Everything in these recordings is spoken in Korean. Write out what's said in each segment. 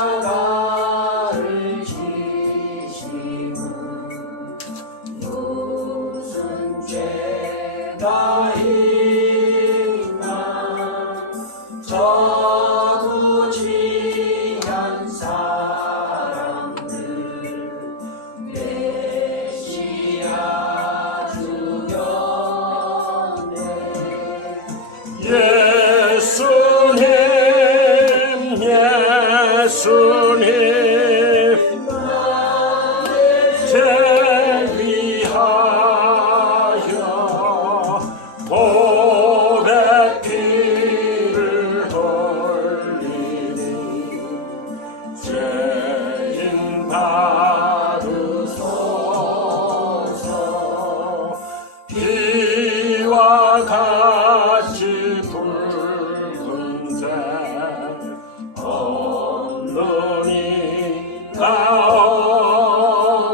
십자가를 지시는 무슨 죄가 있나 저구지한 사람들 메시아 죽였네. 예수님 제 위하여 보배 피를 흘리니 죄인 받으소서. 비와 같이 붉은 새 없느니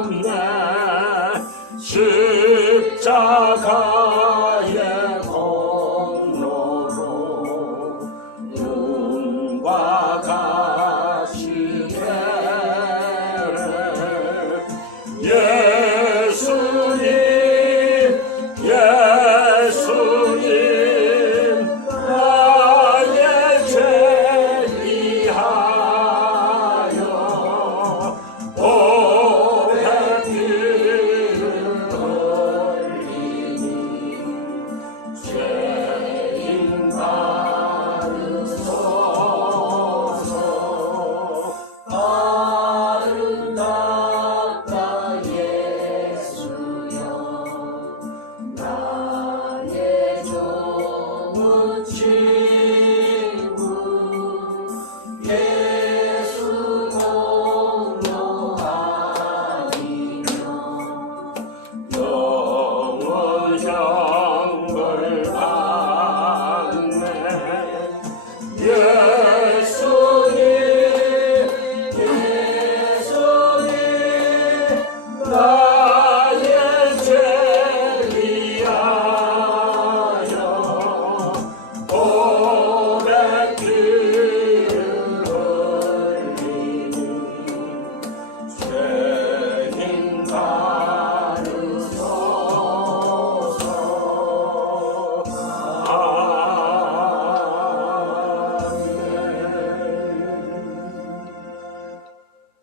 없네. 십자가의 공로로 눈과 가시게 예수님 나의 죄 위하여 보배 피를 흘리니 죄인 받으소서. 아름답다 예수여 나의 좋은 친구. 예수 공로 아니면 영원 형벌 받네. 예수님 나의 죄 위하여 보배 피를 흘리니 죄인 받으소서.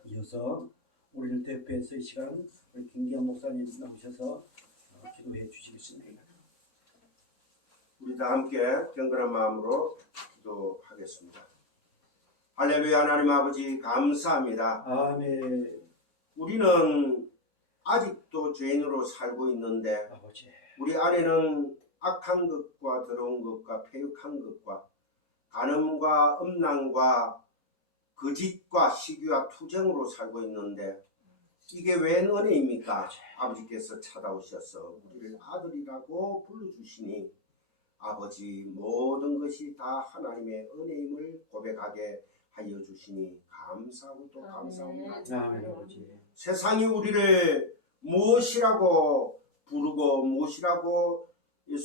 이어서 우리를 대표해서 이 시간 우리 김기현 목사님 나오셔서 기도해 주시겠습니다. 우리 다 함께 경건한 마음으로 기도하겠습니다. 할렐루야. 하나님 아버지 감사합니다. 아멘. 우리는 아직도 죄인으로 살고 있는데 아버지. 우리 안에는 악한 것과 더러운 것과 패역한 것과 간음과 음란과 거짓과 시기와 투정으로 살고 있는데 이게 웬 은혜입니까? 아버지께서 찾아오셔서 우리를 아들이라고 불러주시니 아버지 모든 것이 다 하나님의 은혜임을 고백하게 하여 주시니 감사하고 또 감사합니다. 아멘 아버지. 세상이 우리를 무엇이라고 부르고 무엇이라고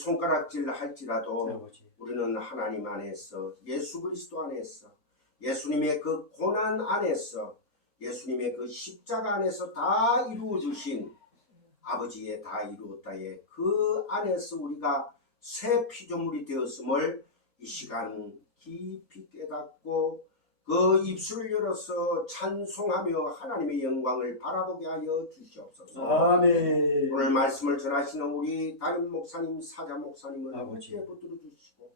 손가락질 할지라도 아버지. 우리는 하나님 안에서 예수 그리스도 안에서 예수님의 그 고난 안에서 예수님의 그 십자가 안에서 다 이루어 주신 아버지의 다 이루었다에 그 안에서 우리가 새 피조물이 되었음을 이 시간 깊이 깨닫고 그 입술을 열어서 찬송하며 하나님의 영광을 바라보게 하여 주시옵소서. 아멘. 오늘 말씀을 전하시는 우리 담임 목사님, 사자 목사님을 아버지. 함께 붙들어 주시고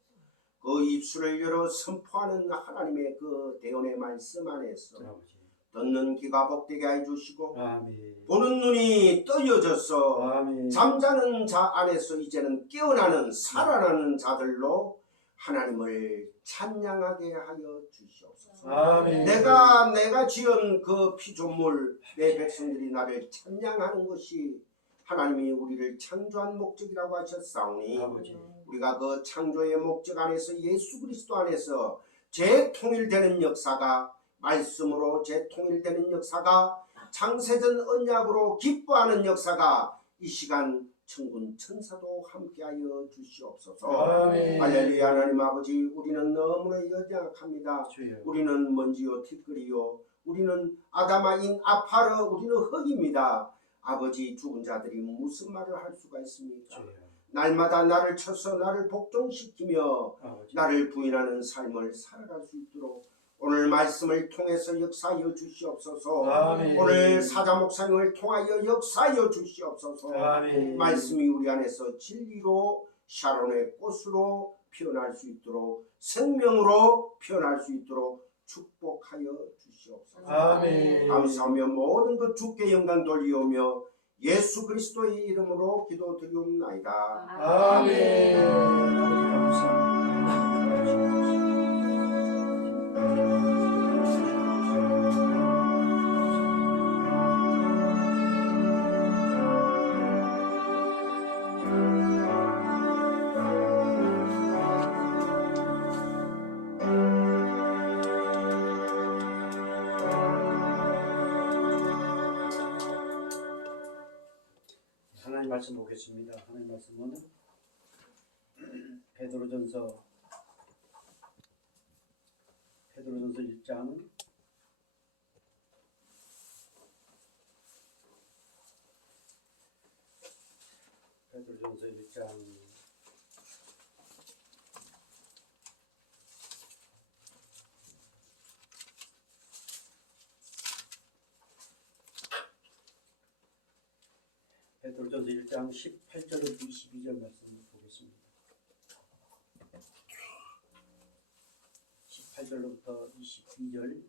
그 입술을 열어 선포하는 하나님의 그 대언의 말씀 안에서 아버지. 듣는 귀가 복되게 해주시고 아멘. 보는 눈이 떠여져서 아멘. 잠자는 자 안에서 이제는 깨어나는 살아나는 자들로 하나님을 찬양하게 하여 주시옵소서. 아멘. 내가 지은 그 피조물 내 백성들이 나를 찬양하는 것이 하나님이 우리를 창조한 목적이라고 하셨사오니 아버지. 우리가 그 창조의 목적 안에서 예수 그리스도 안에서 재통일되는 역사가 말씀으로 재통일되는 역사가 창세전 언약으로 기뻐하는 역사가 이 시간 천군 천사도 함께하여 주시옵소서. 아멘. 할렐루야. 하나님 아버지, 우리는 너무나 연약합니다. 주여. 우리는 먼지요 티끌이요, 우리는 아담아인 아파르, 우리는 흙입니다. 아버지, 죽은 자들이 무슨 말을 할 수가 있습니까? 주여. 날마다 나를 쳐서 나를 복종시키며 아버지. 나를 부인하는 삶을 살아갈 수 있도록 오늘 말씀을 통해서 역사하여 주시옵소서. 아멘. 오늘 사자 목사님을 통하여 역사하여 주시옵소서. 아멘. 말씀이 우리 안에서 진리로 샤론의 꽃으로 피어날 수 있도록, 생명으로 피어날 수 있도록 축복하여 주시옵소서. 아멘. 감사하며 모든 것 주께 영광 돌리오며 예수 그리스도의 이름으로 기도드리옵나이다. 아멘. 아버지 감사합니다. 하나님 말씀 보겠습니다. 하나님 말씀은 베드로전서 1장 베드로전서 1장 18절부터 22절 말씀 보겠습니다. 18절부터 22절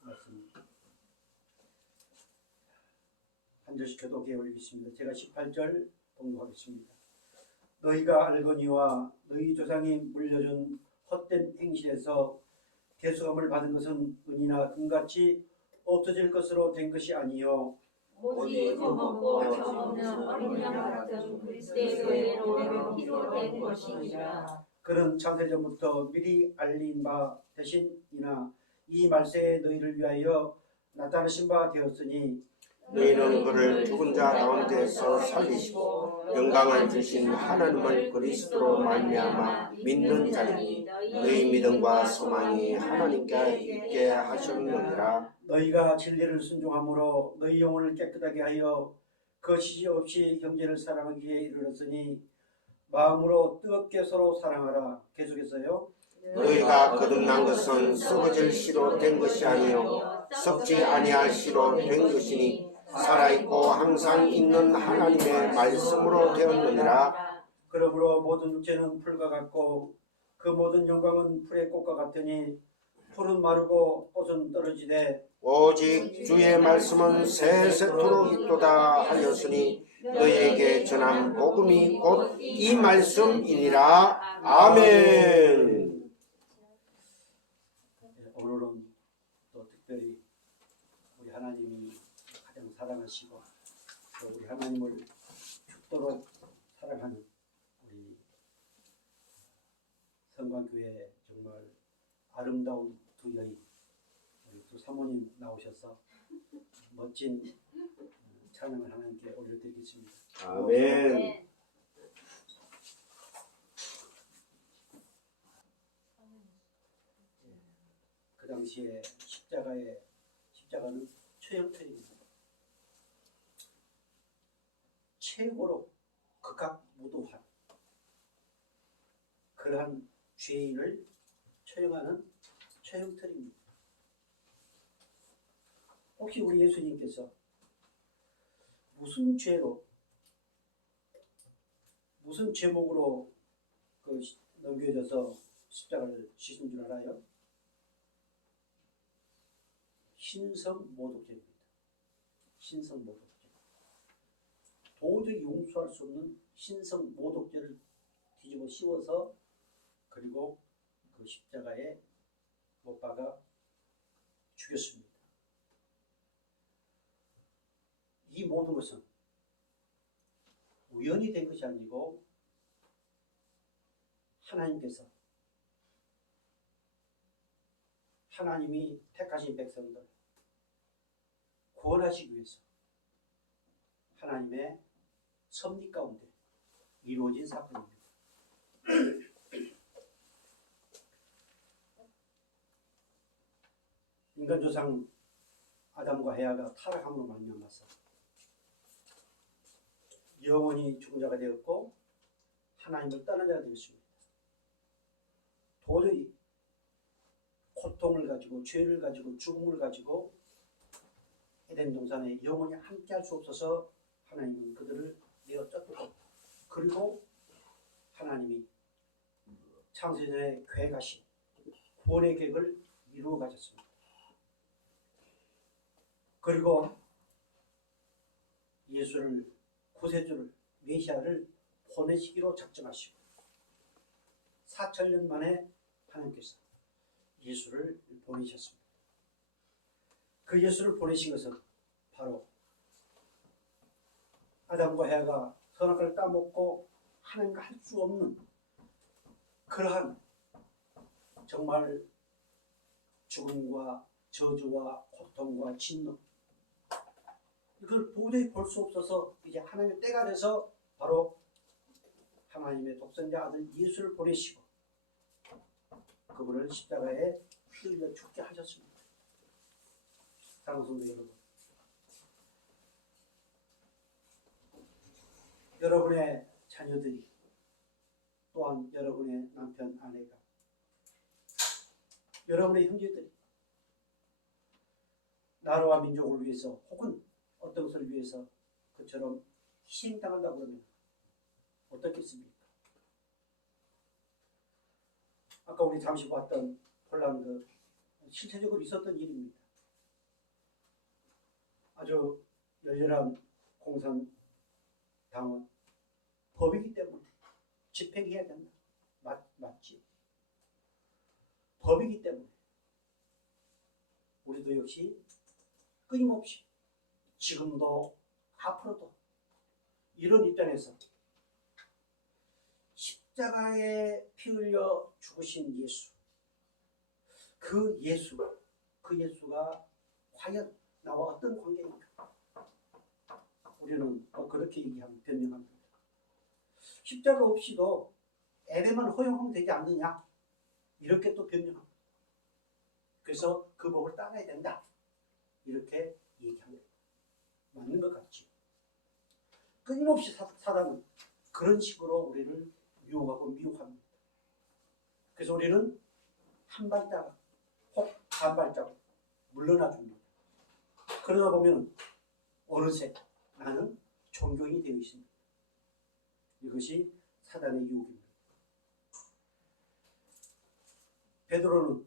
말씀 한 절씩 교독해 올리겠습니다. 제가 18절 봉독하겠습니다. 너희가 알거니와 너희 조상이 물려준 헛된 행실에서 대수감을 받은 것은 은이나 금같이 없어질 것으로 된 것이 아니요 오직 흠없고 정없는 어린 양 같은 그리스도의 피로 된 것이니라. 그는 창세전부터 미리 알린 바 대신이나 이 말세에 너희를 위하여 나타나신 바 되었으니 너희는 그를 죽은 자 가운데서 살리시고 영광을 주신 하나님을 그리스도로 말미암아 믿는 자니 너희 믿음과 소망이 하나님께 있게 하셨느니라. 너희가 진리를 순종함으로 너희 영혼을 깨끗하게 하여 거시기 없이 형제를 사랑하기에 이르렀으니 마음으로 뜨겁게 서로 사랑하라. 계속해서요. 너희가 거듭난 것은 썩어질 씨로 된 것이 아니요 썩지 아니할 씨로 된 것이니 살아있고 항상 있는 하나님의 말씀으로 되었느니라. 그러므로 모든 육체는 풀과 같고 그 모든 영광은 풀의 꽃과 같으니 풀은 마르고 꽃은 떨어지되 오직 주의 말씀은 세세토록 있도다 하였으니 너희에게 전한 복음이 곧 이 말씀이니라. 아멘. 오늘은 또 특별히 우리 하나님이 가장 사랑하시고 또 우리 하나님을 죽도록 사랑하는 우리 성관교회 정말 아름다운 두 여인 우리 두 사모님 나오셔서 멋진 찬양을 하나님께 올려드리겠습니다. 아멘. 그 당시에 십자가는 최형태입니다. 최고로 극악무도한 그러한 죄인을 처형하는 최형태입니다. 혹시 우리 예수님께서 무슨 죄로 무슨 제목으로 넘겨져서 십자가를 지신 줄 알아요? 신성모독죄입니다. 신성모독죄. 도저히 용서할 수 없는 신성모독죄를 뒤집어 씌워서 그리고 그 십자가에 못 박아 죽였습니다. 이 모든 것은 우연히 된 것이 아니고 하나님께서 하나님이 택하신 백성들 구원하시기 위해서 하나님의 섭리 가운데 이루어진 사건입니다. 인간 조상 아담과 헤아가 타락함으로 말미암아서 영원히 죽은 자가 되었고 하나님을 떠난 자가 되었습니다. 도저히 고통을 가지고 죄를 가지고 죽음을 가지고 에덴 동산에 영원히 함께할 수 없어서 하나님은 그들을 내어 쫓고 그리고 하나님이 창세전에 계획하신 구원의 계획을 이루어 가셨습니다. 그리고 예수를 구세주를 메시아를 보내시기로 작정하시고 4,000년 만에 하나님께서 예수를 보내셨습니다. 그 예수를 보내신 것은 바로 아담과 헤아가 선악과를 따먹고 하나님과 할 수 없는 그러한 정말 죽음과 저주와 고통과 진노 이걸 도저히 볼 수 없어서 이제 하나님의 때가 돼서 바로 하나님의 독생자 아들 예수를 보내시고 그분을 십자가에 피 흘려 죽게 하셨습니다. 사랑하는 성도 여러분, 여러분의 자녀들이 또한 여러분의 남편, 아내가 여러분의 형제들이 나라와 민족을 위해서 혹은 어떤 것을 위해서 그처럼 희생당한다고 그러면 어떻겠습니까? 아까 우리 잠시 봤던 폴란드 실체적으로 있었던 일입니다. 아주 열렬한 공산당원 법이기 때문에 집행해야 된다. 맞지? 법이기 때문에 우리도 역시 끊임없이 지금도 앞으로도 이런 입장에서 십자가에 피 흘려 죽으신 예수 그 예수가 과연 나와 어떤 관계입니까? 우리는 그렇게 얘기하면 변명합니다. 십자가 없이도 예배만 허용하면 되지 않느냐 이렇게 또 변명합니다. 그래서 그 법을 따라야 된다 이렇게 얘기합니다. 맞는 것 같지? 끊임없이 사단은 그런 식으로 우리를 유혹하고 미혹합니다. 그래서 우리는 한 발자국 혹 반 발자국 물러나 줍니다. 그러다 보면 어느새 나는 종교인이 되어 있습니다. 이것이 사단의 유혹입니다. 베드로는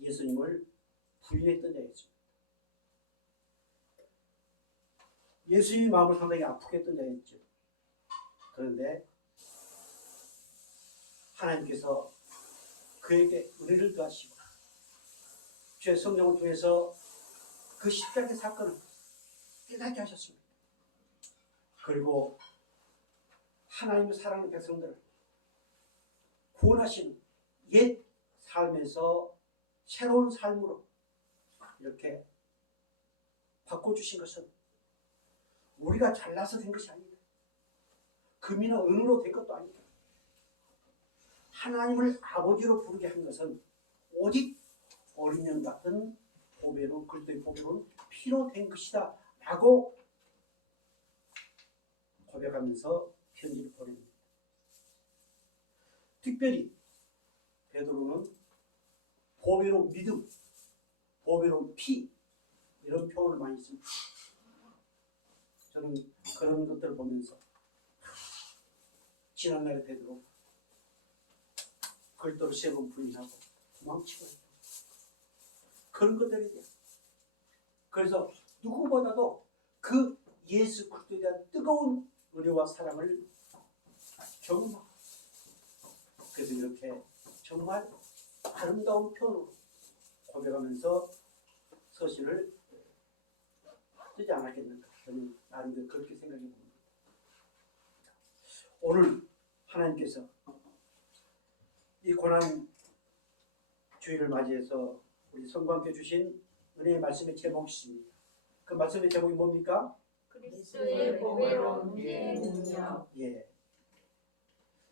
예수님을 부인했던 자였습니다. 예수님의 마음을 상당히 아프게 했던 자였죠. 그런데 하나님께서 그에게 은혜를 더하시고 주의 성령을 통해서 그 십자가의 사건을 깨닫게 하셨습니다. 그리고 하나님의 사랑하는 백성들을 구원하시는 옛 삶에서 새로운 삶으로 이렇게 바꿔주신 것은 우리가 잘나서 된 것이 아닙니다. 금이나 은으로 된 것도 아닙니다. 하나님을 아버지로 부르게 한 것은 오직 어린 양 같은 보배로 그리스도의 보배로 피로 된 것이다 라고 고백하면서 편지를 보냅니다. 특별히 베드로는 보배로 믿음, 보배로 피 이런 표현을 많이 씁니다. 저는 그런 것들을 보면서 지난날의 베드로 그리스도를 3번 부인하고 도망치고 있다. 그런 것들에 대해 그래서 누구보다도 그 예수 그리스도에 대한 뜨거운 은혜와 사랑을 경험하고 그래서 이렇게 정말 아름다운 표현으로 고백하면서 서신을 쓰지 않았겠는가 저는 나름대로 그렇게 생각해 봅니다. 오늘 하나님께서 이 고난 주일을 맞이해서 우리 성도함께 주신 은혜의 말씀의 제목이 있습니다. 그 말씀의 제목이 뭡니까? 그리스도의 보배로운 피의 능력. 예.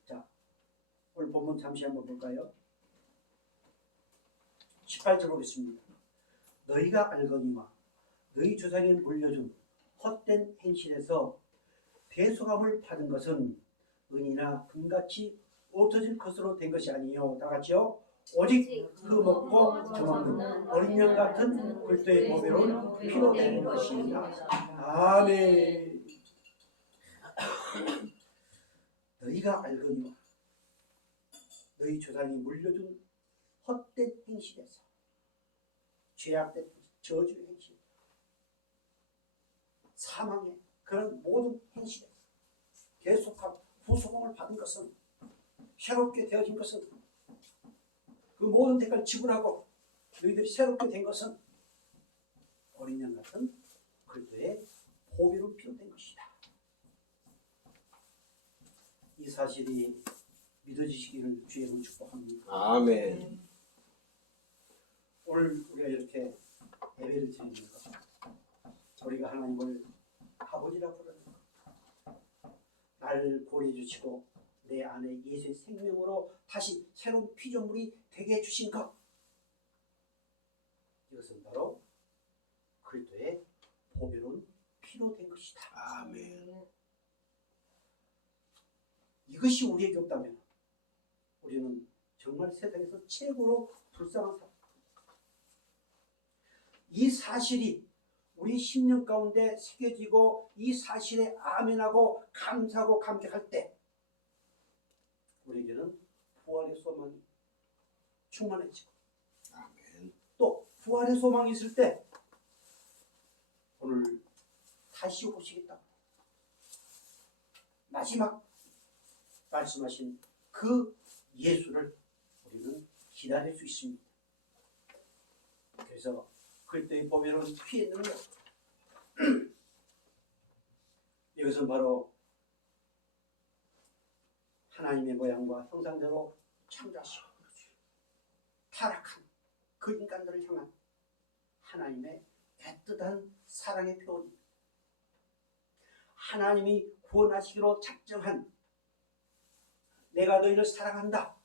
자, 오늘 본문 잠시 한번 볼까요? 18절 보겠습니다. 너희가 알거니와 너희 조상이 물려준 헛된 행실에서 대속함을 받은 것은 은이나 금같이 없어질 것으로 된 것이 아니요. 다 같이요. 오직 그 먹고 저먹는 어린 양 같은 그리스도의 보배로운 피로 된 것이니라. 아멘. 너희가 알거니와 너희 조상이 물려준 헛된 행실에서 죄악된 저주의 행실, 사망의 그런 모든 행실에서 계속한 후소금을 받은 것은, 새롭게 되어진 것은, 그 모든 대가를 지불하고 너희들이 새롭게 된 것은 어린 양 같은 그리스도의 보배로 피로된 것이다. 이 사실이 믿어지시기를 주의 이름으로 축복합니다. 아멘. 오늘 우리가 이렇게 예배를 드리는 것, 우리가 하나님을 아버지라고 부르는 것, 나를 고려해 주시고 내 안에 예수의 생명으로 다시 새로운 피조물이 되게 해주신 것, 이것은 바로 그리스도의 보배로운 피로 된 것이다. 아멘. 이것이 우리에게 없다면 우리는 정말 세상에서 최고로 불쌍한 사람. 이 사실이 우리 심령 가운데 새겨지고 이 사실에 아멘하고 감사하고 감격할 때 우리에게는 부활의 소망이 충만해지고, 아멘. 또 부활의 소망이 있을 때 오늘 다시 오시겠다 마지막 말씀하신 그 예수를 우리는 기다릴 수 있습니다. 그래서 그리스도의 보배로운 피의 능력, 이것은 바로 하나님의 모양과 형상대로 창조하시고 타락한 그 인간들을 향한 하나님의 애틋한 사랑의 표현입니다. 하나님이 구원하시기로 작정한, 내가 너희를 사랑한다.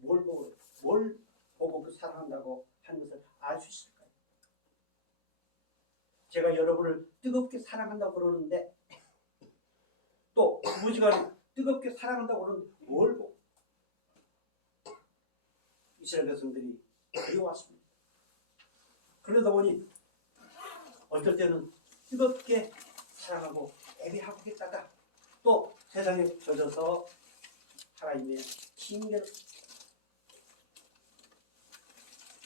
뭘 보고 그 사랑한다고 하는 것을 알 수 있을까요? 제가 여러분을 뜨겁게 사랑한다고 그러는데, 또 무지간에 뜨겁게 사랑한다고 그러는데 뭘 보고? 이스라엘 백성들이 그리워왔습니다. 그러다 보니 어떨 때는 뜨겁게 사랑하고 예배하고 있다가 또 세상에 젖어서 하나님의 징계를.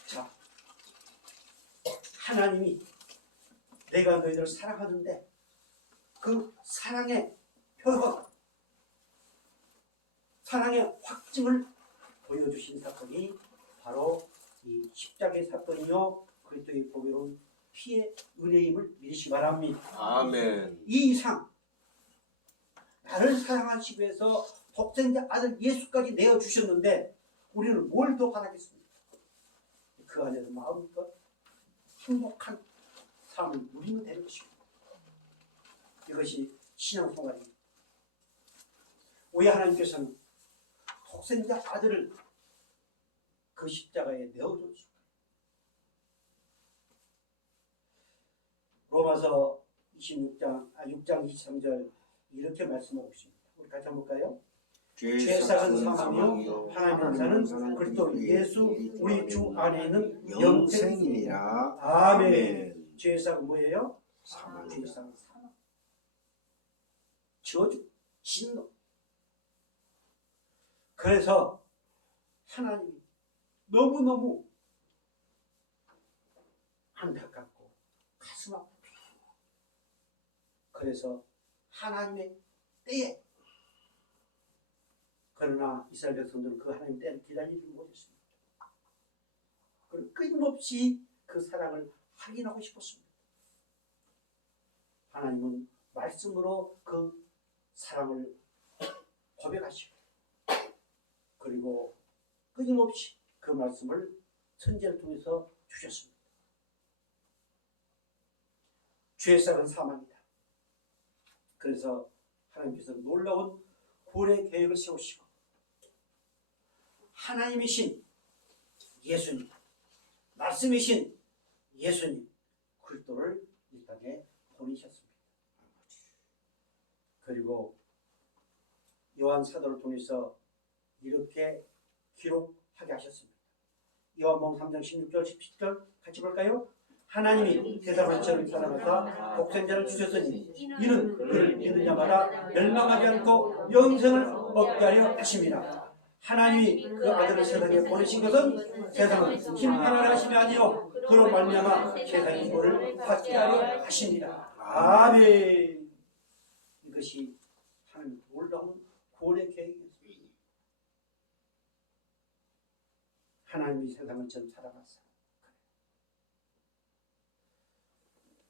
자, 하나님이 내가 너희들을 사랑하는데 그 사랑의 표현, 사랑의 확증을 보여주신 사건이 바로 이 십자가의 사건이요, 그리스도의 보배로운 피의 은혜임을 믿으시기 바랍니다. 아멘. 이 이상 나를 사랑하시기 위해서 독생자 아들 예수까지 내어주셨는데 우리는 뭘 더 바라겠습니까? 그 안에서 마음껏 행복한 삶을 누리면 되는 것입니다. 이것이 신앙생활입니다. 왜 하나님께서는 독생자 아들을 그 십자가에 내어줬습니까? 로마서 6장 23절 이렇게 말씀하고 있습니다. 우리 같이 한번 볼까요? 죄사은 사망이요 하나님 사는 그리스도 예수 우리 주 안에 있는 영생이니라. 아멘. 죄사은 뭐예요? 사망이다. 죄사은 사망, 저주, 진노. 그래서 하나님이 너무너무 안타깝고 가슴 아프고, 그래서 하나님의 때에, 그러나 이스라엘 백성들은 그 하나님 때를 기다리지 못했습니다. 그리고 끊임없이 그 사랑을 확인하고 싶었습니다. 하나님은 말씀으로 그 사랑을 고백하시고, 그리고 끊임없이 그 말씀을 선지자를 통해서 주셨습니다. 죄악은 사망이다. 그래서 하나님께서 놀라운 구원의 계획을 세우시고 하나님이신 예수님, 말씀이신 예수님 그리스도를 이 땅에 보내셨습니다. 그리고 요한 사도를 통해서 이렇게 기록하게 하셨습니다. 요한복음 3장 16절 17절 같이 볼까요? 하나님이 세상을 저를 사랑하사 독생자를 주셨으니 이는 그를 믿는 자마다 멸망하지 않고 영생을 얻게 하려 하심이라. 하나님이 그 아들을 세상에 보내신 것은 세상을 심판하려 하심이 아니요 그로 말미암아 세상의 구원을 받게 하려 하심이라. 아멘. 이것이 하나님 놀라운 구원의 계획이었습니다. 하나님이 세상을 전 사랑하사.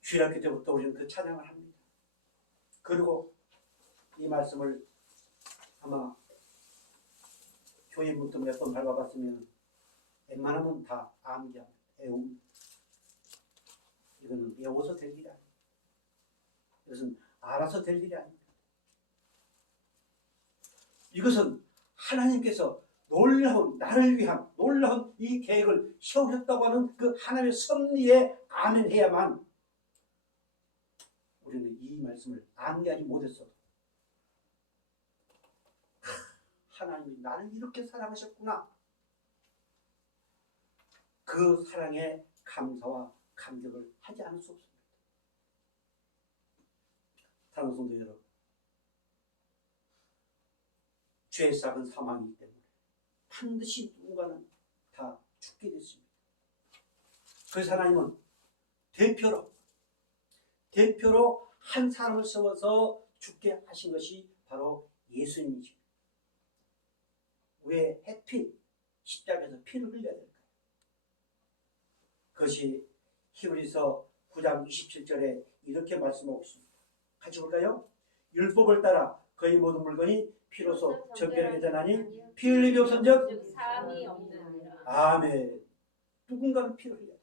주일학교 때부터 우리는 그 찬양을 합니다. 그리고 이 말씀을 아마 교인부터 몇 번 밟아봤으면 웬만하면 다 암기합니다. 애웁니다. 이거는 외워서 될 일이 아닙니다. 이것은 알아서 될 일이 아닙니다. 이것은 하나님께서 놀라운 나를 위한 놀라운 이 계획을 세우셨다고 하는 그 하나님의 섭리에 아멘해야만 우리는 이 말씀을 암기하지 못했어도 하나님이 나를 이렇게 사랑하셨구나. 그 사랑에 감사와 감격을 하지 않을 수 없습니다. 사랑하는 성도 여러분, 죄의 싹은 사망이기 때문에 반드시 누군가는 다 죽게 됐습니다. 그래서 하나님은 대표로 한 사람을 세워서 죽게 하신 것이 바로 예수님이죠. 왜 해필 십자가에서 피를 흘려야 될까요? 그것이 히브리서 9장 27절에 이렇게 말씀하고 있습니다. 같이 볼까요? 율법을 따라 거의 모든 물건이 피로서 정결하게 되나니 피 흘림이 없은즉 사함이 없느니라. 아멘. 누군가는 피를 흘려야 돼.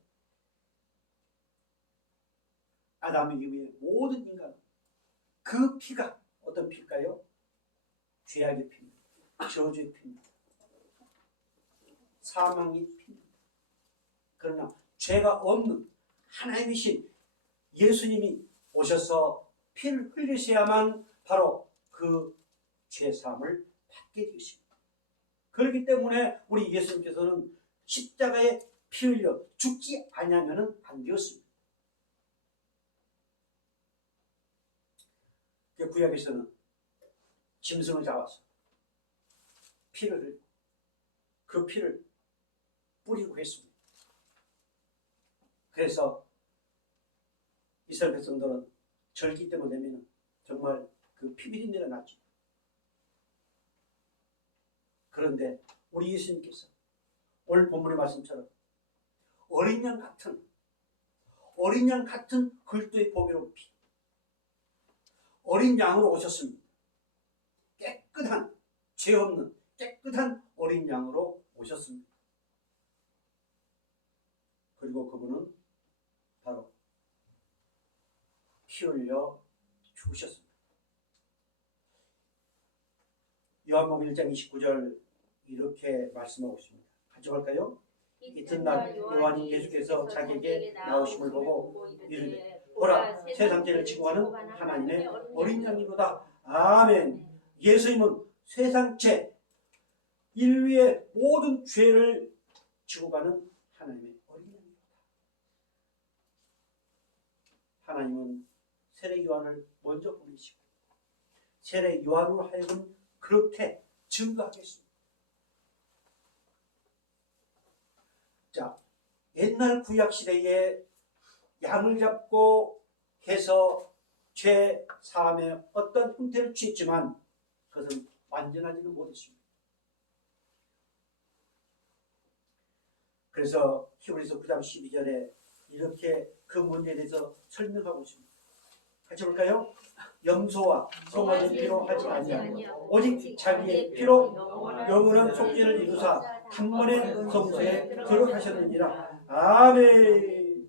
아담 이후에 모든 인간 그 피가 어떤 피일까요? 죄악의 피입니다. 저주의 피입니다. 사망의 피입니다. 그러나 죄가 없는 하나님이신 예수님이 오셔서 피를 흘리셔야만 바로 그 죄사함을 받게 되십니다. 그렇기 때문에 우리 예수님께서는 십자가에 피 흘려 죽지 아니하면 안 되었습니다. 구약에서는 짐승을 잡아서 피를 흘리고 그 피를 뿌리고 했습니다. 그래서 이스라엘 백성들은 절기 때만 되면 정말 그 피비린내가 났죠. 그런데 우리 예수님께서 오늘 본문의 말씀처럼 어린 양 같은 그리스도의 보배로운 피, 어린 양으로 오셨습니다. 깨끗한, 죄 없는 깨끗한 어린 양으로 오셨습니다. 그리고 그분은 바로 피 흘려 죽으셨습니다. 요한복음 1장 29절 이렇게 말씀하고 있습니다. 같이 볼까요? 이튿날 요한이 예수께서 자기에게 나오심을 보고 이르되 보라 세상 죄를 지고 가는 하나님의 어린 양이로다. 아멘. 예수님은 세상 죄, 인류의 모든 죄를 지고 가는 하나님의 어린 양이로다. 하나님은 세례 요한을 먼저 보내시고 세례 요한으로 하여금 그렇게 증거하겠습니다. 자, 옛날 구약 시대에 양을 잡고 해서 죄 사함의 어떤 형태를 취했지만 그것은 완전하지는 못했습니다. 그래서 히브리서 9장 12절에 이렇게 그 문제에 대해서 설명하고 있습니다. 같이 볼까요? 염소와 송아지 피로 하지 아니하고 오직 자기의 피로 영원한 속죄를 이루사 단번에 성소에 거룩하셨느니라. 아멘.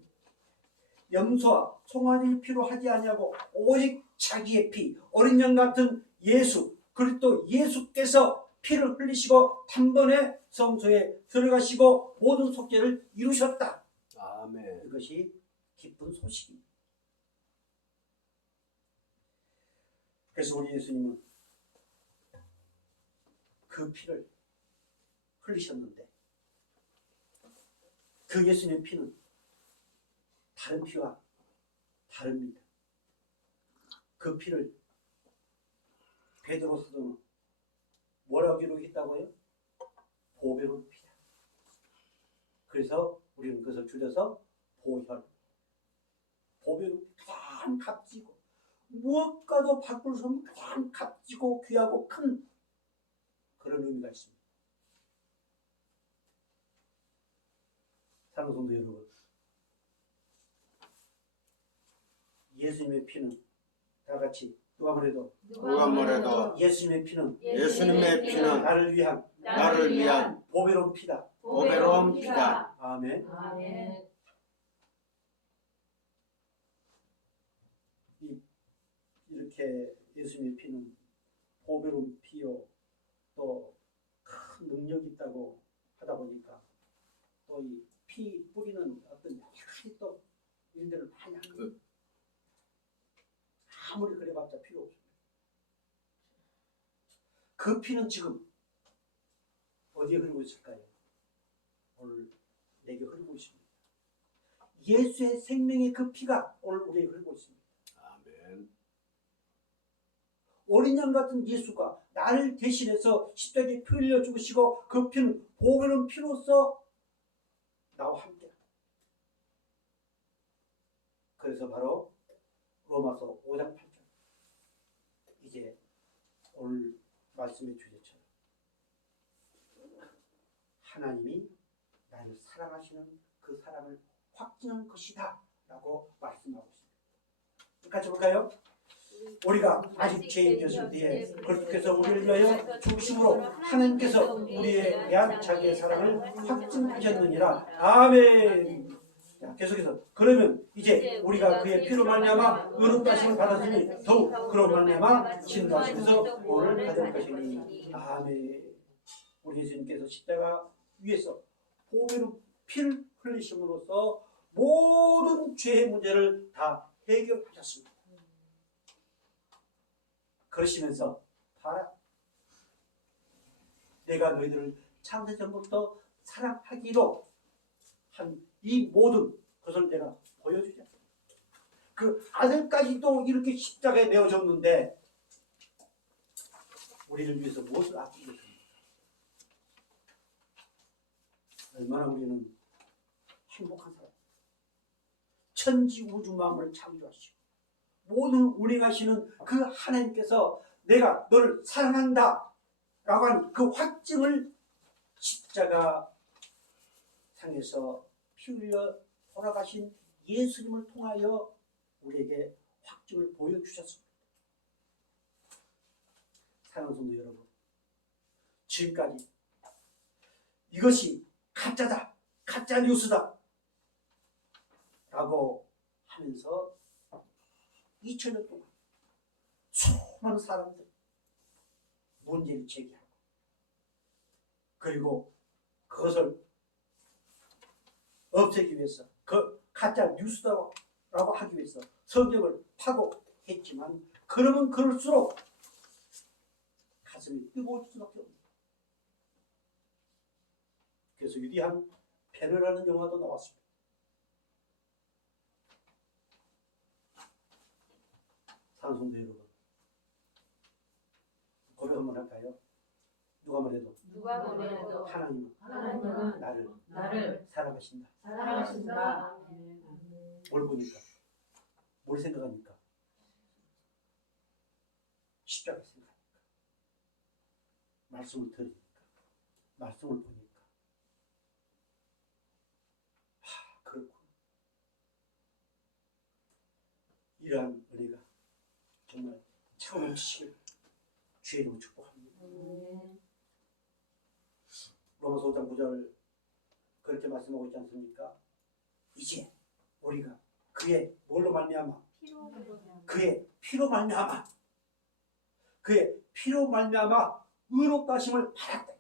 염소와 송아지 피로 하지 아니하고 오직 자기의 피 어린 양 같은 예수 그리스도 예수께서 피를 흘리시고 단번에 성소에 들어가시고 모든 속죄를 이루셨다. 아멘. 이것이 기쁜 소식입니다. 그래서 우리 예수님은 그 피를 흘리셨는데 그 예수님의 피는 다른 피와 다릅니다. 그 피를 베드로 사도는 뭐라고 기록했다고요? 보배로운 피다. 그래서 우리는 그것을 줄여서 보혈. 보배로운 가장 값지고 무엇과도 바꿀 수 없는 가장 값지고 귀하고 큰 그런 의미가 있습니다. 사랑하는 성도 여러분, 예수님의 피는 다 같이 누가 뭐래도 예수님의 피는 예수님의 피는 나를 위한 보배로운 피다. 보배로운 피다. 아멘. 아멘. 이렇게 예수님의 피는 보배로운 피요 또 큰 능력이 있다고 하다 보니까 또 이 피 뿌리는 어떤 여러 가지 또 일들을 많이 합니다. 아무리 그래봤자 필요 없습니다. 그 피는 지금 어디에 흐르고 있을까요? 오늘 내게 흐르고 있습니다. 예수의 생명의 그 피가 오늘 우리에게 흐르고 있습니다. 아멘. 어린 양 같은 예수가 나를 대신해서 십자가에 피 흘려 죽으시고 그 피는 보배로운 피로서 나와 함께. 그래서 바로 로마서 5장 8절 이제 오늘 말씀의 주제처럼 하나님이 나를 사랑하시는 그 사랑을 확증한 것이다 라고 말씀하고 있습니다. 같이 볼까요? 우리가 아직 죄인이었을 때에 그리스도께서 우리를 위하여 죽으심으로 하나님께서 우리에 대한 자기의 사랑을 확증하셨느니라. 아멘. 자, 계속해서 그러면 이제 우리가 그의 피로 말미암아 의롭다심을 받았으니 더욱 그로 말미암아 진노하심에서 오를 받을 것이니. 아멘. 우리 예수님께서 십자가 위에서 보배로 피를 흘리심으로써 모든 죄의 문제를 다 해결하셨습니다. 그러시면서 봐라, 내가 너희들을 창세전부터 사랑하기로 한 이 모든 것을 내가 보여주자. 그 아들까지도 이렇게 십자가에 내어줬는데 우리를 위해서 무엇을 아끼겠습니까? 얼마나 우리는 행복한 사람, 천지 우주 만물을 창조하시고 모든 운행하시는 그 하나님께서 내가 너를 사랑한다 라고 하는 그 확증을 십자가 상에서 피 흘려 돌아가신 예수님을 통하여 우리에게 확증을 보여주셨습니다. 사랑하는 성도 여러분, 지금까지 이것이 가짜다, 가짜 뉴스다 라고 하면서 2000년 동안 수많은 사람들 문제를 제기하고 그리고 그것을 없애기 위해서 그 가짜 뉴스라고 하기 위해서 성경을 파고했지만 그러면 그럴수록 가슴이 뜨거울 수밖에 없습니다. 그래서 위대한 배너라는 영화도 나왔습니다. 사랑하는 성도 여러분, 고백 한번 할까요? 누가 뭐래도 하나님은 나를 사랑하신다. 뭘 보니까? 뭘 생각합니까? 십자가 생각합니까? 말씀을 들으니까, 말씀을 보니까 그렇군. 이러한 은혜가 정말 차고 넘치시길 주의 이름으로 축복합니다. 로마서 5장 9절 그렇게 말씀하고 있지 않습니까? 이제 우리가 그의 뭘로 말미암아? 피로 그의 피로 말미암아. 그의 피로 말미암아 의롭다 하심을 받았다.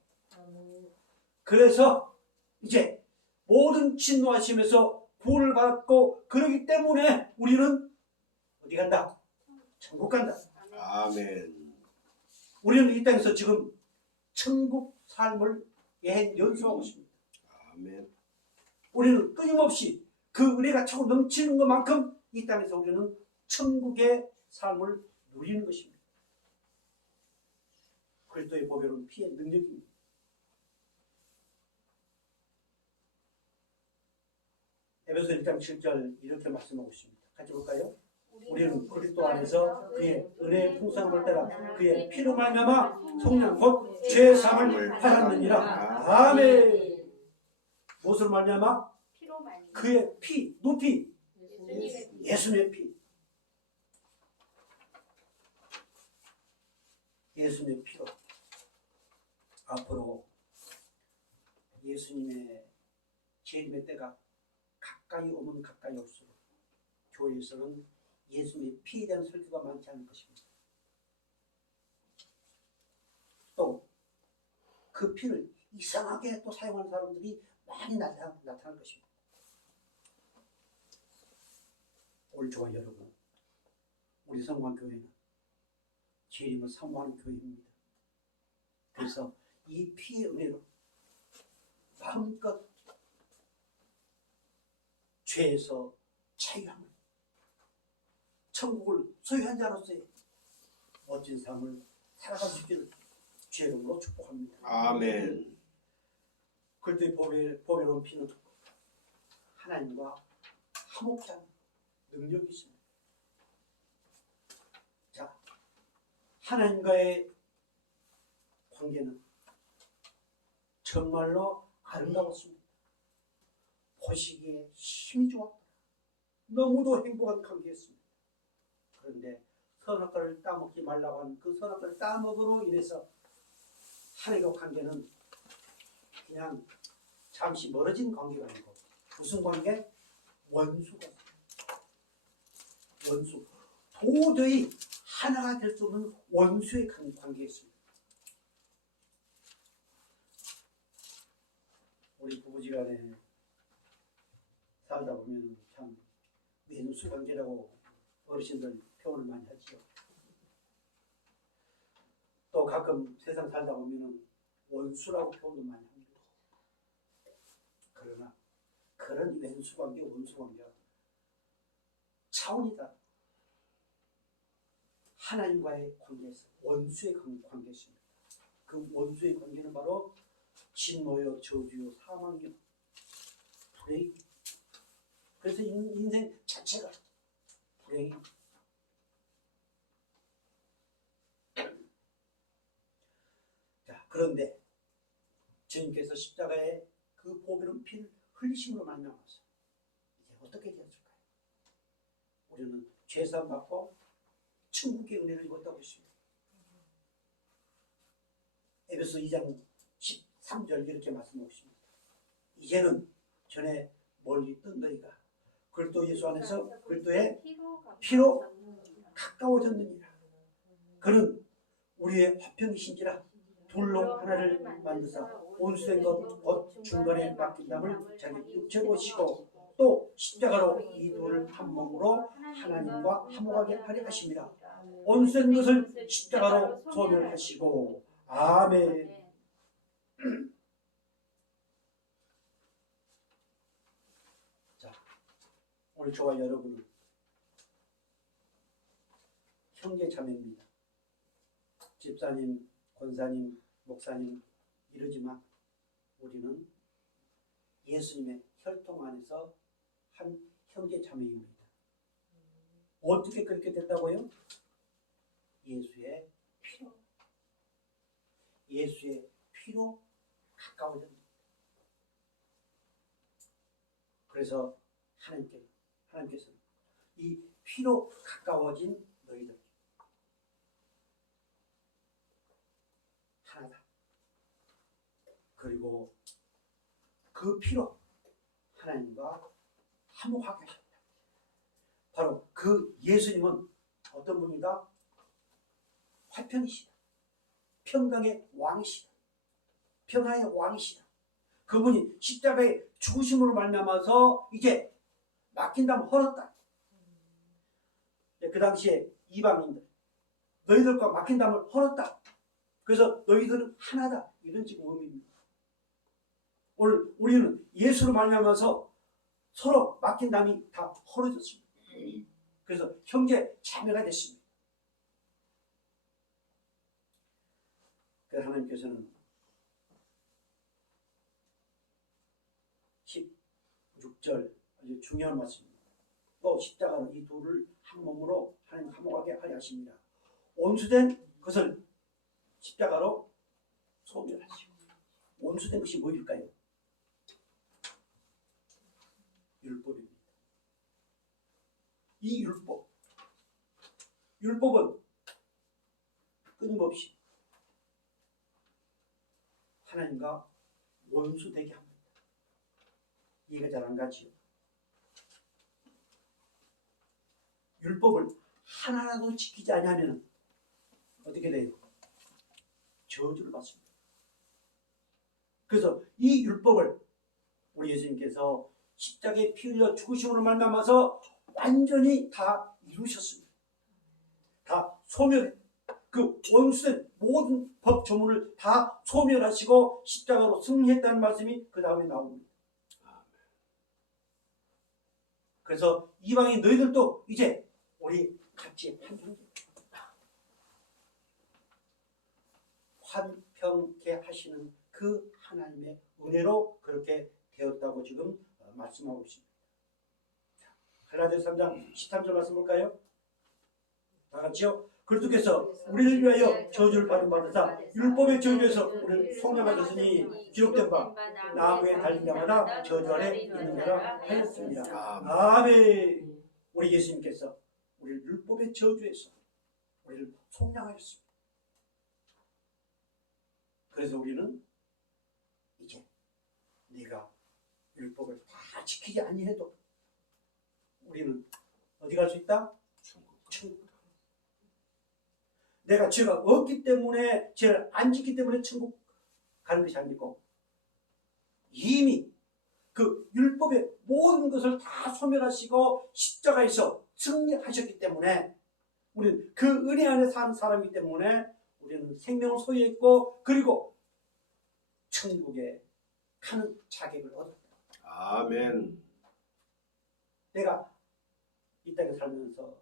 그래서 이제 모든 진노하심에서 구원을 받았고, 그러기 때문에 우리는 어디 간다? 천국 간다. 아멘. 우리는 이 땅에서 지금 천국 삶을 연수하고 있습니다. 아멘. 우리는 끊임없이 그 은혜가 차고 넘치는 것만큼 이 땅에서 우리는 천국의 삶을 누리는 것입니다. 그리스도의 보배로운 피의 능력입니다. 에베소 1장 7절 이렇게 말씀하고 있습니다. 같이 볼까요? 우리는 그리스도 안에서 그의 은혜의 풍성함을 따라 그의 피로 말미암아 속량 곧 죄 사함을 받았느니라. 아멘. 무엇으로 말미암아? 피로 말미암아 그의 피, 누피, 예수님의 예수님의 피. 예수님의 피로 앞으로 예수님의 재림의 때가 가까이 오면 가까이 올수록 교회에서는 예수님의 피에 대한 설교가 많지 않을 것입니다. 또 그 피를 이상하게 또 사용하는 사람들이 많이 나타날 것입니다. 오늘 저와 여러분, 우리 성광교회는 재림을 사모하는 교회입니다. 그래서 이 피의 은혜로 마음껏 죄에서 자유함을, 천국을 소유한 자로서의 멋진 삶을 살아갈 수 있기를 주의 이름으로 축복합니다. 아멘. 그리스도의 보배로운 피는 하나님과 화목한 능력이 있습니다. 자, 하나님과의 관계는 정말로 아름다웠습니다. 보시기에 힘이 좋았다. 너무도 행복한 관계였습니다. 그런데 선악과를 따먹지 말라고 한 그 선악과를 따먹음으로 인해서 하나님과 관계는 그냥 잠시 멀어진 관계가 아니고 무슨 관계? 원수가. 원수. 도저히 하나가 될 수 없는 원수의 관계였습니다. 우리 부부지간에 살다 보면 참 왼수 관계라고 어르신들 표현을 많이 하지요. 또 가끔 세상 살다 보면 원수라고 표현을 많이 합니다. 그러나 그런 왼수 관계, 원수 관계가 차원이 다르다. 하나님과의 관계에서 원수의 관계였습니다. 그 원수의 관계는 바로 진노요, 저주요, 사망요, 불행. 그래서 인생 자체가 불행이. 자, 그런데 주님께서 십자가에 그 보배로운 피를 흘리심으로 만나서 이제 어떻게 되었을까요? 우리는 죄사함 받고 천국의 은혜를 입었다고 했습니다. 에베소 2장 13절 이렇게 말씀하고 있습니다. 이제는 전에 멀리 뜬 너희가 그리스도 예수 안에서 그리스도의 피로 가까워졌느니라. 그는 우리의 화평이신지라 둘로 하나를 만드사 온수된 것 곧 중간에 맡긴 담을 자기 육체로 오시고 또 십자가로 이 둘을 한 몸으로 하나님과 화목하게 하려 하심이라. 온수된 것을 십자가로 소멸하시고. 아멘. 자, 오늘 저와 여러분은 형제 자매입니다. 집사님, 권사님, 목사님 이러지만 우리는 예수님의 혈통 안에서 한 형제 자매입니다. 어떻게 그렇게 됐다고요? 예수의 피로. 예수의 피로 가까워졌습니다. 그래서 하나님께서는 이 피로 가까워진 너희들 하나다. 그리고 그 피로 하나님과 화목하게 하셨다. 바로 그 예수님은 어떤 분이다? 화평이시다. 평강의 왕이시다. 평화의 왕이시다. 그분이 십자가의 죽으심으로 말미암아서 이제 막힌 담 헐었다. 그 당시에 이방인들 너희들과 막힌 담을 헐었다. 그래서 너희들은 하나다. 이런 지금 의미입니다. 오늘 우리는 예수로 말미암아서 서로 막힌 담이 다 헐어졌습니다. 그래서 형제 자매가 됐습니다. 그래서 하나님께서는 16절 아주 중요한 말씀입니다. 또 십자가는 이 둘을 한 몸으로 하나님 화목하게 하려 하십니다. 온수된 것을 십자가로 소멸하시고, 온수된 것이 뭐일까요? 율법입니다. 이 율법은 끊임없이 하나님과 원수되게 합니다. 이해가 잘 안 가지요? 율법을 하나라도 지키지 않으면 어떻게 돼요? 저주를 받습니다. 그래서 이 율법을 우리 예수님께서 십자가에 피 흘려 죽으심으로 말미암아서 완전히 다 이루셨습니다. 다 소멸, 그 원수된 모든 법 조문을 다 소멸하시고 십자가로 승리했다는 말씀이 그 다음에 나옵니다. 그래서 이방인 너희들도 이제 우리 같이 환평케 하시는 그 하나님의 은혜로 그렇게 되었다고 지금 말씀하고 있습니다. 갈라디아서 3장 13절 말씀 볼까요? 다 같이요. 그리스도께서 우리를 위하여 저주를 받은 받으사 율법의 저주에서 우리를 속량하셨으니 기록된 바 나무에 달린 자마다 저주 아래 있는 자라 하였습니다. 아멘. 우리 예수님께서 우리를 율법의 저주에서 우리를 속량하였습니다. 그래서 우리는 이제 네가 율법을 다 지키지 아니해도 우리는 어디 갈 수 있다? 천국. 내가 죄가 없기 때문에, 죄를 안 지키기 때문에 천국 가는 것이 아니고 이미 그 율법의 모든 것을 다 소멸하시고 십자가에서 승리하셨기 때문에 우리는 그 은혜 안에 사는 사람이기 때문에 우리는 생명을 소유했고 그리고 천국에 가는 자격을 얻었다. 아멘. 내가 이 땅에 살면서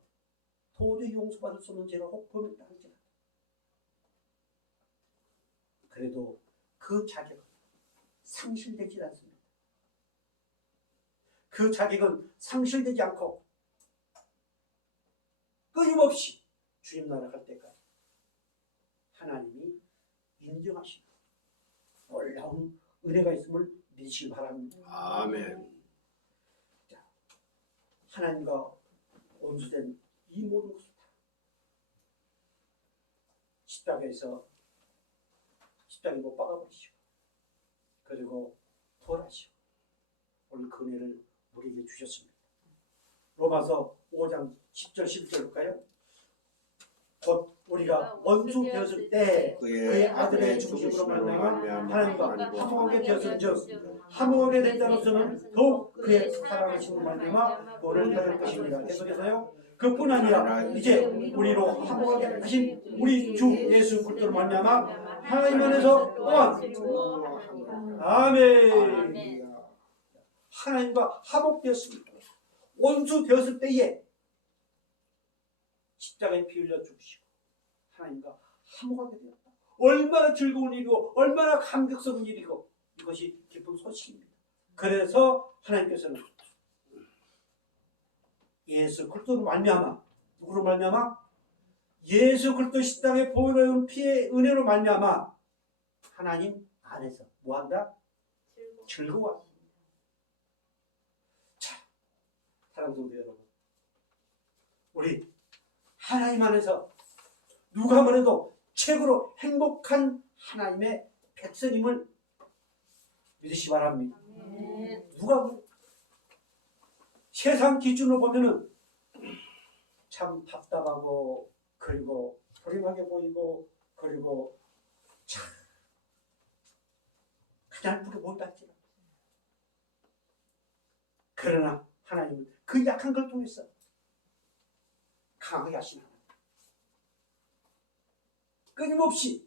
도저히 용서받을 수 없는 죄를 혹 범했다 할지라도 그래도 그 자격은 상실되지 않습니다. 그 자격은 상실되지 않고 끊임없이 주님 나라 갈 때까지 하나님이 인정하시는 놀라운 은혜가 있음을 믿으시기 바랍니다. 아멘. 자, 하나님과 원수된 이 모든 것을 다 십자가에 못 박아버리시고 그리고 부활하시고 오늘 그 은혜를 우리에게 주셨습니다. 로마서 5장 10절 11절 볼까요? 곧 우리가 원수 되었을 때 그의 아들의 죽으심으로 말미암아 하나님과 화목하게 되었은즉 화목하게 된 자로서는 더욱 그의 사랑하심으로 말미암아 구원을 받을 것입니다. 계속해서요. 그뿐 아니라 이제 우리로 화목하게 하신 우리 주 예수 그리스도로 말미암아 하나님 안에서 또한 아멘. 하나님과 화목되었습니다. 원수 되었을 때에 십자가에 피 흘려 죽으시고 하나님과 화목하게 되었다. 얼마나 즐거운 일이고 얼마나 감격스러운 일이고 이것이 기쁜 소식입니다. 그래서 하나님께서는 예수 그리스도로 말미암아 누구로 말미암아? 예수 그리스도 십자가의 보혈의 피의 은혜로 말미암아 하나님 안에서 뭐한다? 즐거워. 자, 사랑하는 성도 여러분, 우리 하나님 안에서 누가 뭐래도 최고로 행복한 하나님의 백성임을 믿으시기 바랍니다. 누가 세상 기준으로 보면은 참 답답하고 그리고 불행하게 보이고 그리고 참 그냥 부게 보인다 할지라. 그러나 하나님은 그 약한 걸 통해서 강하게 하시는 하나님. 끊임없이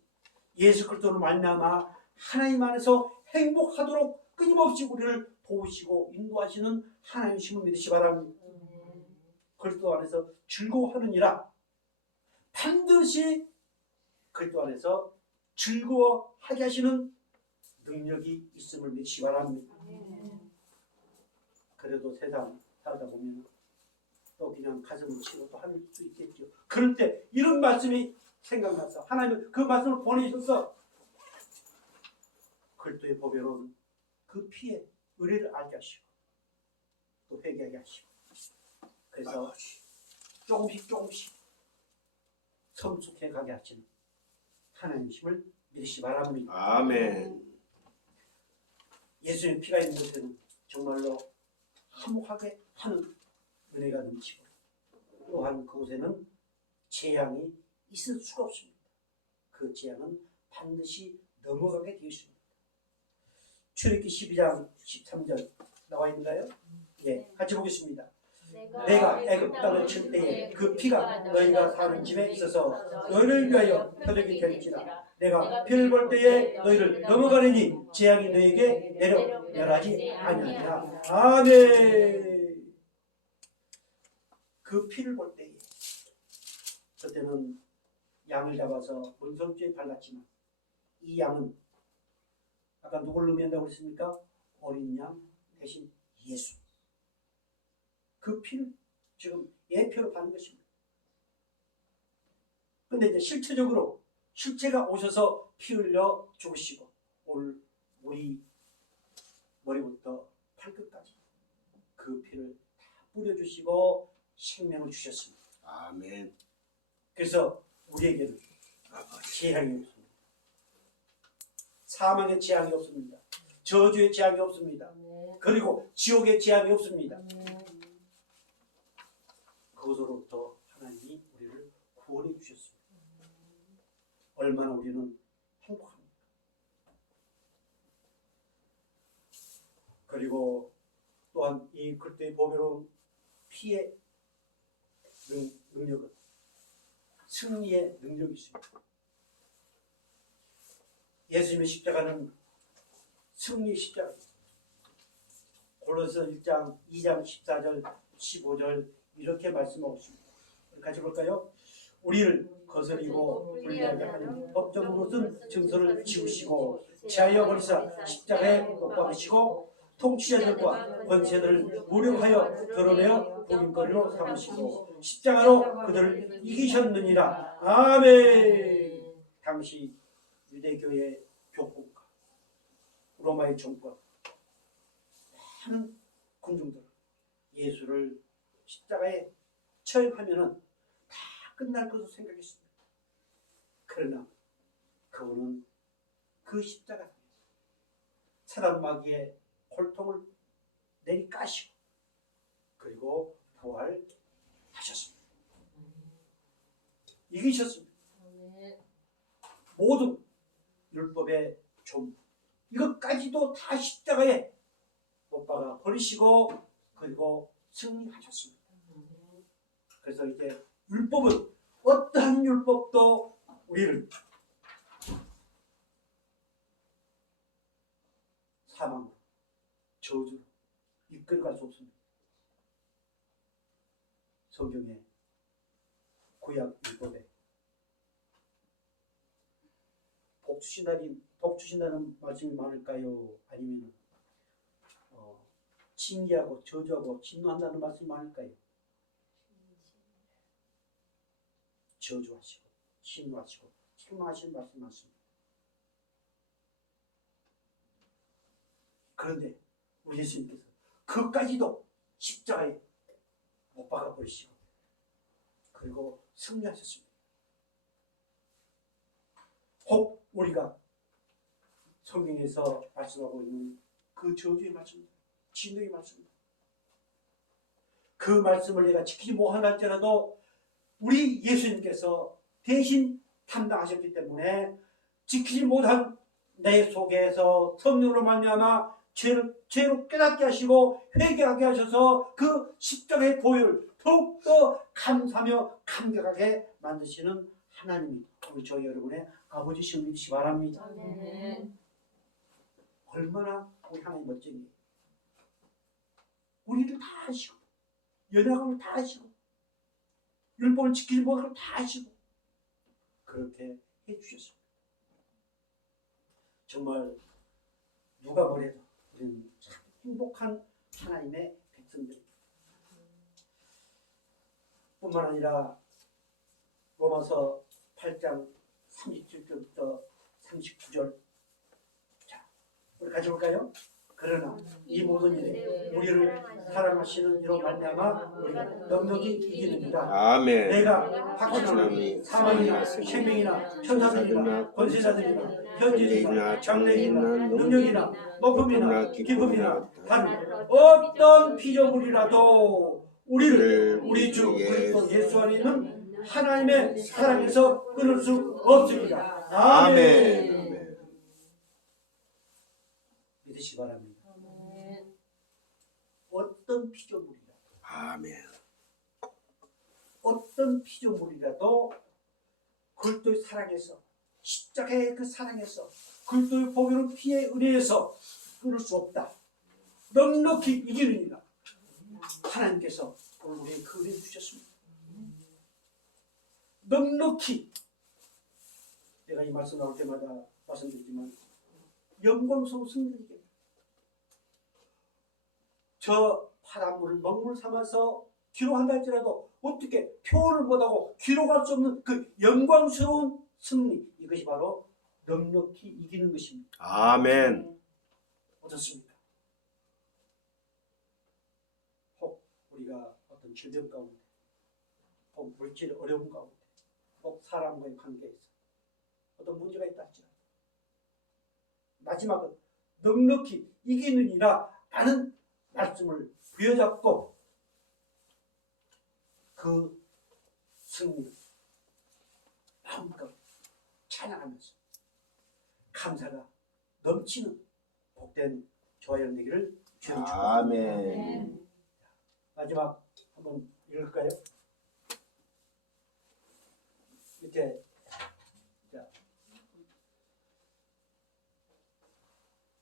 예수 그리스도로 말미암아 하나님 안에서 행복하도록 끊임없이 우리를 도우시고 인도하시는 하나님이심을 믿으시 바랍니다. 그리스도 안에서 즐거워하느니라. 반드시 그리스도 안에서 즐거워하게 하시는 능력이 있음을 믿으시 바랍니다. 그래도 세상 살다 보면 또 그냥 가슴을 치고 또 할 수 있겠죠. 그럴 때 이런 말씀이 생각나서 하나님은 그 말씀을 보내셔서 그리스도의 보배로운 그 피에 의뢰를 알게 하시고 또 회개하게 하시고 그래서 조금씩 성숙해 가게 하시는 하나님이심을 믿으시 바랍니다. 아멘. 예수의 피가 있는 곳에는 정말로 화목하게 하는 은혜가 넘치고 또한 그곳에는 재앙이 있을 수가 없습니다. 그 재앙은 반드시 넘어가게 되어 있습니다. 출애굽기 12장 13절 나와 있는가요? 예, 같이 보겠습니다. 내가 애굽 땅을 칠 때에 그 피가 너희가 사는 집에 있어서 너희를 위하여 표적이 될지라. 내가 피를 볼 때에 너희를 넘어가려니 재앙이 너희에게 내려 멸하지 아니하리라. 아멘. 그 피를 볼 때에 그때는 양을 잡아서 문설주에 발랐지만 이 양은 아까 누굴 의미한다고 했습니까? 어린 양 대신 예수. 그 피를 지금 예표로 받는 것입니다. 그런데 이제 실체적으로 실체가 오셔서 피 흘려 죽으시고 오늘 우리 머리부터 발끝까지 그 피를 다 뿌려주시고 생명을 주셨습니다. 아멘. 그래서 우리에게는 재앙이 없습니다. 사망의 재앙이 없습니다. 저주의 재앙이 없습니다. 그리고 지옥의 재앙이 없습니다. 그것으로부터 하나님이 우리를 구원해 주셨습니다. 얼마나 우리는 행복합니까? 그리고 또한 이 그때의 보배로운 피의 능력은 승리의 능력이 있습니다. 예수님의 십자가는 승리 십자가입니다. 골로새 1장 2장 14절 15절 이렇게 말씀하고 있습니다. 같이 볼까요? 우리를 거스리고 불리하게 하는 법정으로선 증서를 지우시고 제하여 버리사 십자가에 못 박으시고 통치자들과 권세들을 무력하여 드러내어 복임거리로 삼으시고 십자가로 그들을 이기셨느니라. 아멘. 당시 유대교의 교권과 로마의 정권 많은 군중들 예수를 십자가에 처형하면은 다 끝날 것으로 생각했습니다. 그러나 그분은 그 십자가 사단 마귀의 고통을 내리까시고 그리고 부활하셨습니다. 이기셨습니다. 모든 율법의 좀 이것까지도 다 십자가에 못 박아 버리시고 그리고 승리하셨습니다. 그래서 이제 율법은 어떠한 율법도 우리를 사망, 저주로 이끌어갈 수 없습니다. 성경의 구약 율법에 복 주신다는 말씀이 많을까요? 아니면 징계하고 저주하고 진노한다는 말씀이 많을까요? 저주하시고 진노하시고 책망하시는 말씀이 많습니다. 그런데 우리 예수님께서 그까지도 십자가에 못 박아 버리시고 그리고 승리하셨습니다. 혹 우리가 성경에서 말씀하고 있는 그 저주의 말씀입니다. 진노의 말씀입니다. 그 말씀을 내가 지키지 못한다 할지라도 우리 예수님께서 대신 담당하셨기 때문에 지키지 못한 내 속에서 성령으로 말미암아 죄로 깨닫게 하시고 회개하게 하셔서 그 십자가의 보혈 더욱더 감사하며 감격하게 만드시는 하나님이 우리 저희 여러분의 아버지시를 믿으시기 바랍니다. 얼마나 우리 하나님 멋쟁이, 우리를 다 아시고 연약함을 다 아시고 율법을 지키지 못하는 걸 다 아시고 그렇게 해주셨습니다. 정말 누가 뭐래도 우리는 참 행복한 하나님의 백성들입니다. 뿐만 아니라 로마서 8장 37절부터 39절, 자, 우리 같이 볼까요? 그러나 이 모든 일에 우리를 사랑하시는 이로 말미암아 우리가 넉넉히 이기느니라. 아멘. 내가 확신하노니 사망이나 생명이나 천사들이나 권세자들이나 현질이나 장래이나 능력이나 높음이나 기쁨이나 다른 어떤 피조물이라도 우리를 우리 주 그리스도 예수 안에 있는 하나님의 사랑에서 끊을 수 없습니다. 아멘. 아멘. 믿으시기 바랍니다. 어떤 피조물이라도 아멘. 어떤 피조물이라도 그리스도의 사랑에서, 십자가의 그 사랑에서, 그리스도의 보혈의 피의 은혜에서 끊을 수 없다. 넉넉히 이기느니라. 하나님께서 오늘 우리에게 그 은혜를 주셨습니다. 넉넉히, 내가 이 말씀 나올 때마다 말씀드리지만 영광스러운 승리에게 저 바닷물을 먹물 삼아서 기록한다 할지라도 어떻게 표현을 못하고 기록할 수 없는 그 영광스러운 승리, 이것이 바로 넉넉히 이기는 것입니다. 아멘. 어떻습니까? 혹 우리가 어떤 질병 가운데, 혹 물질 어려움 가운데, 혹 사람과의 관계에서 어떤 문제가 있다 할지라도 마지막은 넉넉히 이기느니라 라는 말씀을 부여잡고 그 승리를 마음껏 찬양하면서 감사가 넘치는 복된 저와 여러분 되기를 주님 축복합니다. 아멘. 마지막 한번 읽을까요? 밑에 자,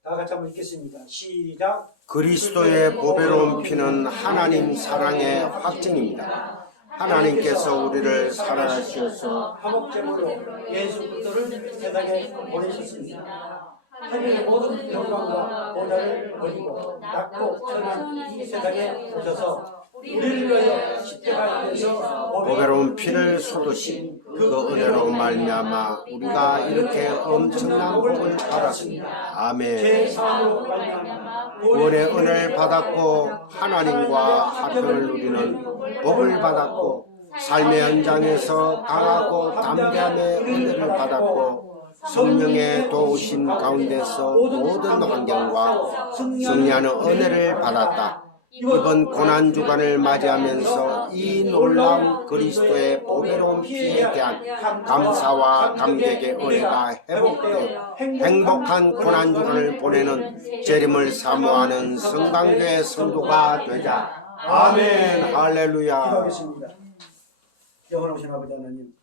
다 같이 한번 읽겠습니다. 시작. 그리스도의 보배로운 피는 하나님 사랑의 확증입니다. 하나님께서 우리를 사랑하셔서 화목제물로 예수 그리스도를 세상에 보내셨습니다. 하늘의 모든 영광과 보좌를 버리고 낮고 천한 이 세상에 오셔서 우리를 위하여 십자가에서 보배로운 피를 쏟으신 그 은혜로 말미암아 우리가 이렇게 엄청난 복을 받았습니다. 아멘. 제 사랑으로 말미암아 구원의 은혜를 받았고 하나님과 화평을 누리는 복을 받았고 삶의 현장에서 강하고 담대함의 은혜를 받았고 성령의 도우신 가운데서 모든 환경과 승리하는 은혜를 받았다. 이번 고난주간을 맞이하면서 이 놀라운 그리스도의 보배로운 피에 대한 감사와 감격의 은혜가 회복되어 행복한 고난주간을 보내는 재림을 사모하는 성당교회 성도가 되자. 아멘. 할렐루야. 기도하겠습니다. 영원하신 아버지 하나님,